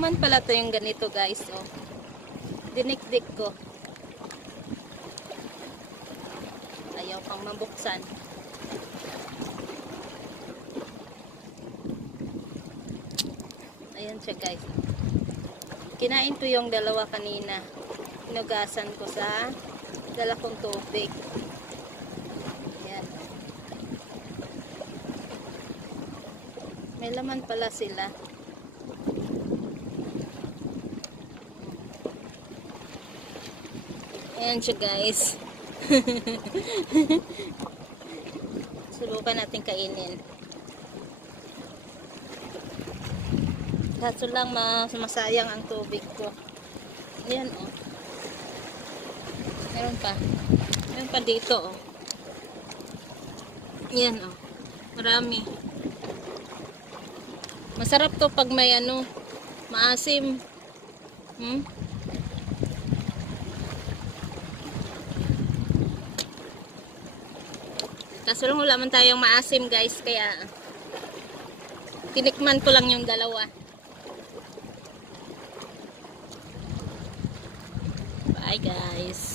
laman pala to yung ganito guys. Oh. Dinikdik ko. Ayaw pang mabuksan. Ayan siya guys. Kinain ko yung dalawa kanina. Hinugasan ko sa dala kong tubig. Ayan. May laman pala sila. Ayan siya guys. Subukan natin kainin. Kaso lang masayang ang tubig ko. Ayan oh. Meron pa. Meron pa dito oh. Ayan oh. Marami. Masarap to pag may ano, maasim. Kaso lang wala man tayong maasim guys, kaya tinikman ko lang yung dalawa. Bye guys.